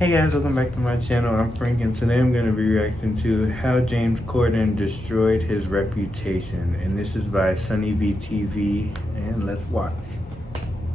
Hey guys, welcome back to my channel. I'm Frank and today I'm going to be reacting to how James Corden destroyed his reputation. And this is by Sunny VTV, and let's watch.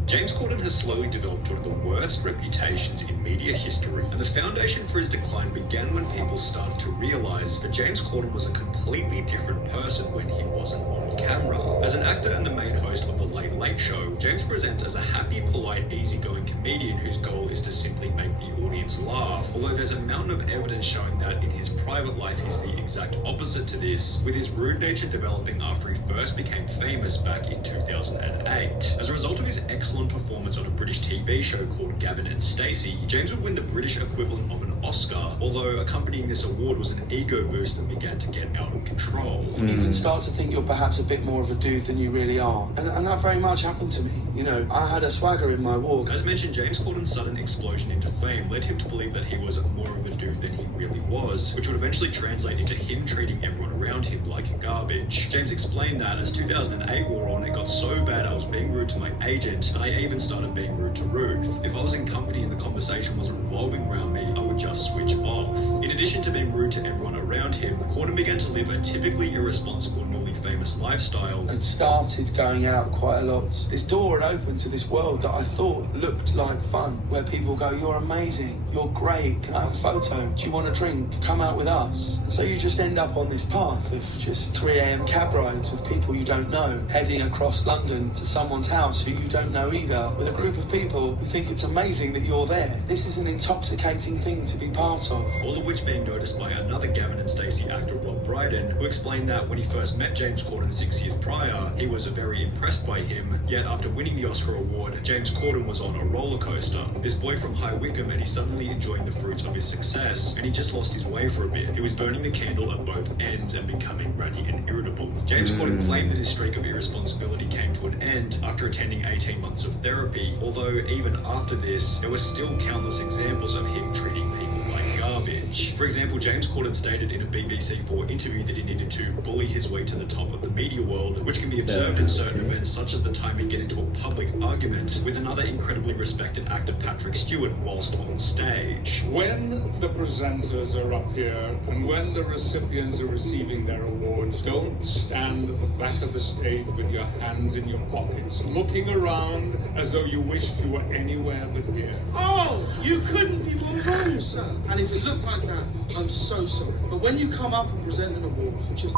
James Corden has slowly developed one of the worst reputations in media history, and the foundation for his decline began when people started to realize that James Corden was a completely different person when he wasn't on camera. As an actor and the main host of The Late Late Show, James presents as a happy, polite, easygoing comedian whose goal is to simply make the audience laugh, although there's a mountain of evidence showing that in his private life he's the exact opposite to this, with his rude nature developing after he first became famous back in 2008. As a result of his excellent performance on a British TV show called Gavin and Stacey, James would win the British equivalent of an Oscar, although accompanying this award was an ego boost that began to get out of control. You can start to think you're perhaps a bit more of a dude than you really are. And that very much happened to me. You know, I had a swagger in my walk. As mentioned, James Corden's sudden explosion into fame led him to believe that he was more of a dude than he really was, which would eventually translate into him treating everyone around him like garbage. James explained that as 2008 wore on, it got so bad I was being rude to my agent, and I even started being rude to Ruth. If I was in company and the conversation wasn't revolving around me, I would just switch off. In addition to being rude to everyone around him, Corden began to live a typically irresponsible, newly famous lifestyle. And started going out quite a lot. This door had opened to this world that I thought looked like fun, where people go, you're amazing, you're great, can I have a photo? Do you want a drink? Come out with us. And so you just end up on this path of just 3 a.m. cab rides with people you don't know, heading across London to someone's house who you don't know either, with a group of people who think it's amazing that you're there. This is an intoxicating thing to be part of. All of which being noticed by another Gavin and Stacey actor, Rob Brydon, who explained that when he first met James Corden 6 years prior, he was very impressed by him, yet after winning the Oscar award, James Corden was on a roller coaster. This boy from High Wycombe, and he's suddenly enjoying the fruits of his success, and he just lost his way for a bit. He was burning the candle at both ends and becoming ranty and irritable. James Corden claimed that his streak of irresponsibility came to an end after attending 18 months of therapy, although even after this, there were still countless examples of him treating people like garbage. For example, James Corden stated in a BBC4 interview that he needed to bully his way to the top of the media world, which can be observed in certain events such as the time he'd get into a public argument with another incredibly respected actor, Patrick Stewart, whilst on stage. When the presenters are up here and when the recipients are receiving their awards, don't stand at the back of the stage with your hands in your pockets, looking around as though you wished you were anywhere but here. Oh, you couldn't be more wrong, sir. And if it looked like that, I'm so sorry. But when you come up and present an award, just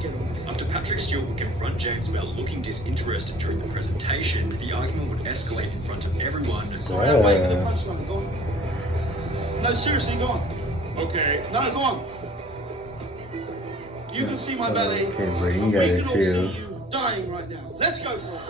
get on with it. After Patrick Stewart would confront James about looking disinterested during the presentation, the argument would escalate in front of everyone. Sorry, I wait for the punchline. Go on. No, seriously, go on. Okay. No, go on. You can see my belly. Okay, bro, you and we gotta can all chill. see you dying right now. Let's go for it.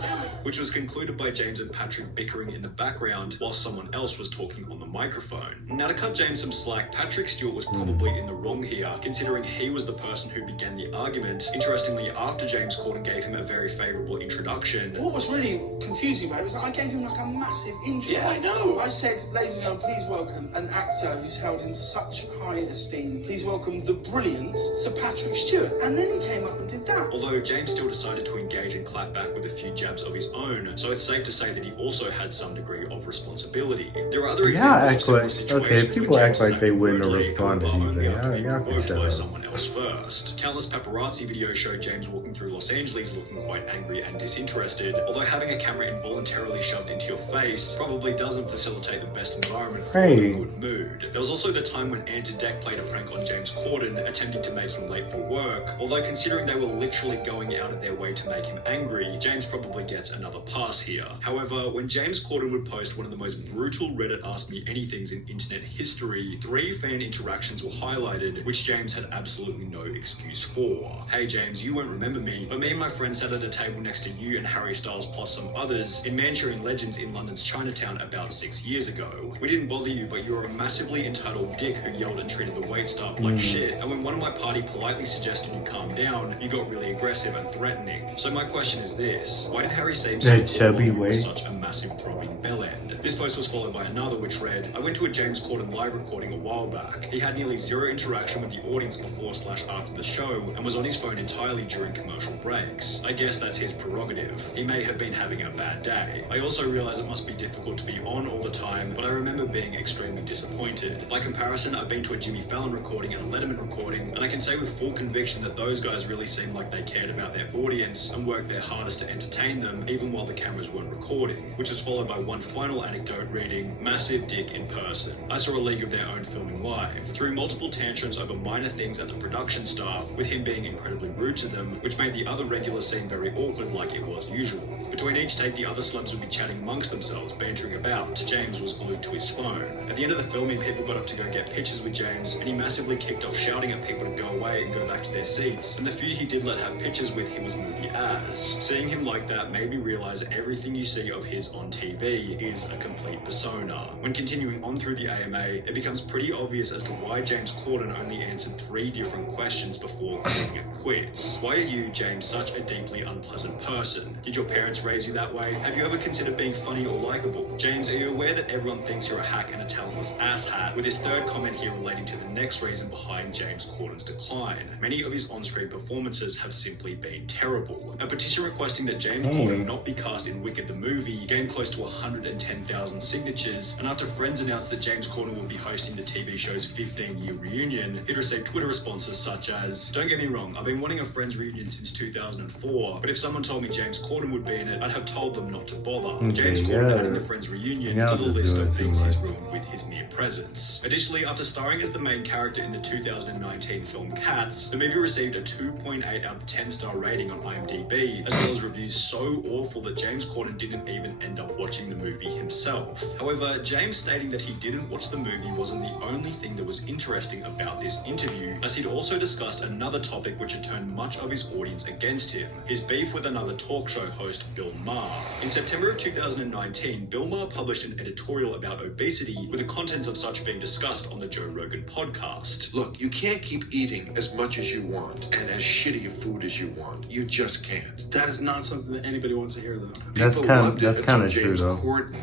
Which was concluded by James and Patrick bickering in the background while someone else was talking on the microphone. Now, to cut James some slack, Patrick Stewart was probably in the wrong here, considering he was the person who began the argument. Interestingly, after James Corden gave him a very favourable introduction. What was really confusing about it was that I gave him like a massive intro. Yeah, I know. I said, ladies and gentlemen, please welcome an actor who's held in such high esteem. Please welcome the brilliant Sir Patrick Stewart. And then he came up and did that. Although James still decided to engage and clap back with a few jabs of his own, so it's safe to say that he also had some degree of responsibility. There are other examples of similar situations people where act James like they wouldn't have rudely, responded but either. only after being Y'all can provoked shut by up. someone else first. Countless paparazzi videos show James walking through Los Angeles looking quite angry and disinterested, although having a camera involuntarily shoved into your face probably doesn't facilitate the best environment for a good mood. There was also the time when Ant and Dec played a prank on James Corden, attempting to make him late for work, although considering they were literally going out of their way to make him angry, James probably gets another pass here. However, when James Corden would post one of the most brutal Reddit Ask Me Anythings in internet history, 3 fan interactions were highlighted, which James had absolutely no excuse for. Hey James, you won't remember me, but me and my friend sat at a table next to you and Harry Styles plus some others in Manchurian Legends in London's Chinatown about 6 years ago. We didn't bother you, but you're a massively entitled dick who yelled and treated the waitstaff like shit, and when one of my party politely suggested you calm down, you got really aggressive and threatening. So my question is this: why did Harry seem That so chubby awkward with way. such a massive throbbing bell end? This post was followed by another which read, I went to a James Corden live recording a while back. He had nearly zero interaction with the audience before/after the show and was on his phone entirely during commercial breaks. I guess that's his prerogative. He may have been having a bad day. I also realize it must be difficult to be on all the time, but I remember being extremely disappointed. By comparison, I've been to a Jimmy Fallon recording and a Letterman recording, and I can say with full conviction that those guys really seemed like they cared about their audience and worked their hardest to entertain them even while the cameras weren't recording, which was followed by one final anecdote reading, massive dick in person. I saw a league of their own filming live, through multiple tantrums over minor things at the production staff, with him being incredibly rude to them, which made the other regulars seem very awkward like it was usual. Between each take, the other slubs would be chatting amongst themselves, bantering about. James was glued to his phone. At the end of the filming, people got up to go get pictures with James, and he massively kicked off shouting at people to go away and go back to their seats, and the few he did let have pictures with, he was moody as. Seeing him like that made me realize everything you see of his on TV is a complete persona. When continuing on through the AMA, it becomes pretty obvious as to why James Corden only answered 3 different questions before calling it quits. Why are you, James, such a deeply unpleasant person? Did your parents raise you that way? Have you ever considered being funny or likable? James, are you aware that everyone thinks you're a hack and a talentless asshat? With his third comment here relating to the next reason behind James Corden's decline. Many of his on-screen performances have simply been terrible. A petition requesting that James Corden not be cast in Wicked the movie gained close to 110,000 signatures, and after Friends announced that James Corden would be hosting the TV show's 15-year reunion, it received Twitter responses such as, don't get me wrong, I've been wanting a Friends reunion since 2004, but if someone told me James Corden would be in it, I'd have told them not to bother. James Corden adding the Friends reunion to the list of things he's ruined with his mere presence. Additionally, after starring as the main character in the 2019 film Cats, the movie received a 2.8 out of 10 star rating on IMDb, as well as reviews so awful that James Corden didn't even end up watching the movie himself. However, James stating that he didn't watch the movie wasn't the only thing that was interesting about this interview, as he'd also discussed another topic which had turned much of his audience against him, his beef with another talk show host, Bill Maher. In September of 2019, Bill Maher published an editorial about obesity, with the contents of such being discussed on the Joe Rogan podcast. Look, you can't keep eating as much as you want and as shitty a food as you want. You just can't. That is not something that anybody wants to hear, though. That's People kind loved it that's kind of until true James though. Corden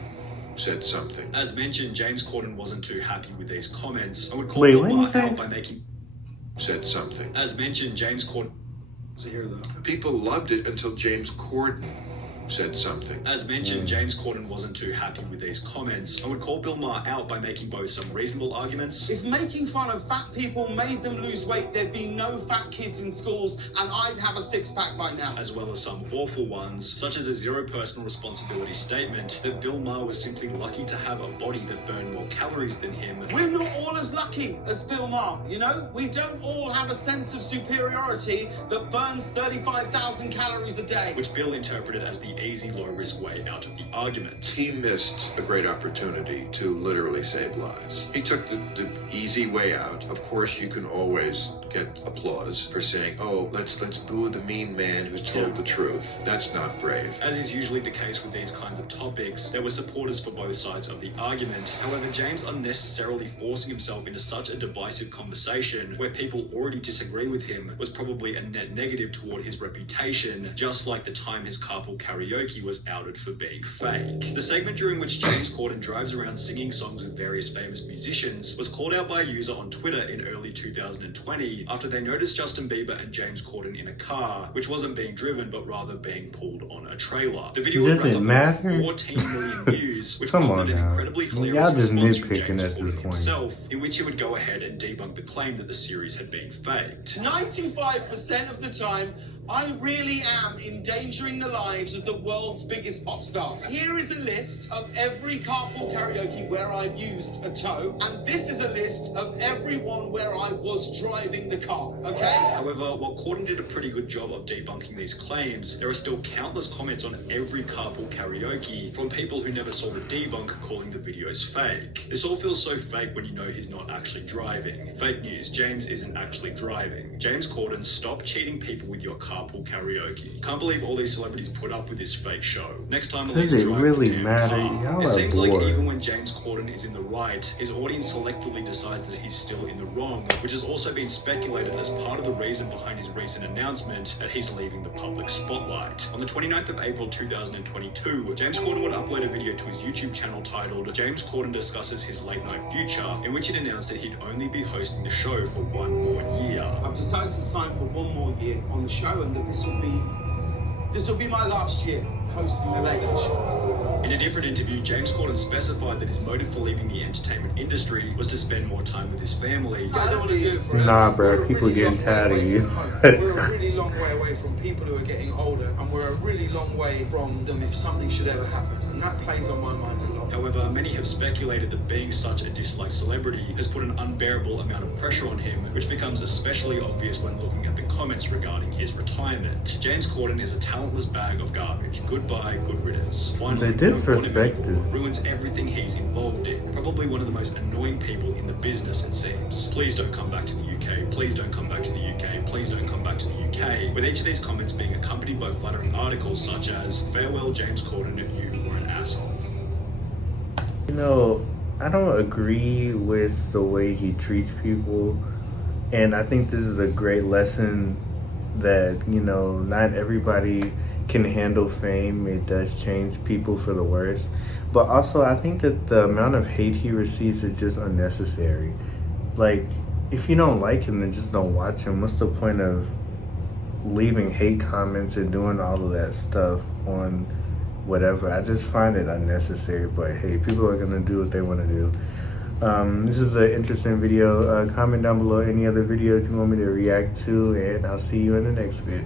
said something. As mentioned, James Corden wasn't too happy with these comments and would call Wait, Bill what did Maher you say? out by making... Said something. As mentioned, James Corden... To hear, though. People loved it until James Corden said something. As mentioned, James Corden wasn't too happy with these comments and would call Bill Maher out by making both some reasonable arguments. If making fun of fat people made them lose weight, there'd be no fat kids in schools, and I'd have a six-pack by now. As well as some awful ones, such as a zero personal responsibility statement that Bill Maher was simply lucky to have a body that burned more calories than him. We're not all as lucky as Bill Maher, you know? We don't all have a sense of superiority that burns 35,000 calories a day. Which Bill interpreted as the easy, low-risk way out of the argument. He missed a great opportunity to literally save lives. He took the easy way out. Of course, you can always get applause for saying, oh, let's boo the mean man who's told the truth. That's not brave. As is usually the case with these kinds of topics, there were supporters for both sides of the argument. However, James unnecessarily forcing himself into such a divisive conversation where people already disagree with him was probably a net negative toward his reputation, just like the time his carpool karaoke was outed for being fake. The segment during which James Corden drives around singing songs with various famous musicians was called out by a user on Twitter in early 2020 after they noticed Justin Bieber and James Corden in a car, which wasn't being driven but rather being pulled on a trailer. The video Does would it rack up over matter? 14 million views, which Come prompted on an now. incredibly hilarious Y'all just response from nitpicking James at this Corden point. himself, in which he would go ahead and debunk the claim that the series had been faked. 95% of the time, I really am endangering the lives of the world's biggest pop stars. Here is a list of every carpool karaoke where I've used a tow, and this is a list of every one where I was driving the car, okay? However, while Corden did a pretty good job of debunking these claims, there are still countless comments on every carpool karaoke from people who never saw the debunk calling the videos fake. This all feels so fake when you know he's not actually driving. Fake news, James isn't actually driving. James Corden, stop cheating people with your car carpool karaoke. Can't believe all these celebrities put up with this fake show. Next time, Does it really matter? Y'all it are seems bored. like even when James Corden is in the right, his audience selectively decides that he's still in the wrong, which has also been speculated as part of the reason behind his recent announcement that he's leaving the public spotlight. On the 29th of April 2022, James Corden would upload a video to his YouTube channel titled James Corden Discusses His Late Night Future, in which he'd announced that he'd only be hosting the show for 1 more year. I've decided to sign for 1 more year on the show, and that this will be my last year hosting the Late Night Show. In a different interview, James Corden specified that his motive for leaving the entertainment industry was to spend more time with his family. I don't want to do it forever. Nah, bro, We're a people really getting long tired way of away you. from home. We're a really long way away from people who are getting older, and we're a really long way from them if something should ever happen. And that plays on my mind a lot. However, many have speculated that being such a disliked celebrity has put an unbearable amount of pressure on him, which becomes especially obvious when looking at the comments regarding his retirement. James Corden is a talentless bag of garbage. Goodbye, good riddance. They disrespect this. Ruins everything he's involved in. Probably one of the most annoying people in the business, it seems. Please don't come back to the UK. Please don't come back to the UK. Please don't come back to the UK. With each of these comments being accompanied by flattering articles such as, farewell James Corden, you were an asshole. You know, I don't agree with the way he treats people, and I think this is a great lesson that, you know, not everybody can handle fame. It does change people for the worse, but also I think that the amount of hate he receives is just unnecessary. Like, if you don't like him, then just don't watch him. What's the point of leaving hate comments and doing all of that stuff on whatever? I just find it unnecessary, but hey, people are gonna do what they want to do. This is an interesting video. Comment down below any other videos you want me to react to, and I'll see you in the next vid.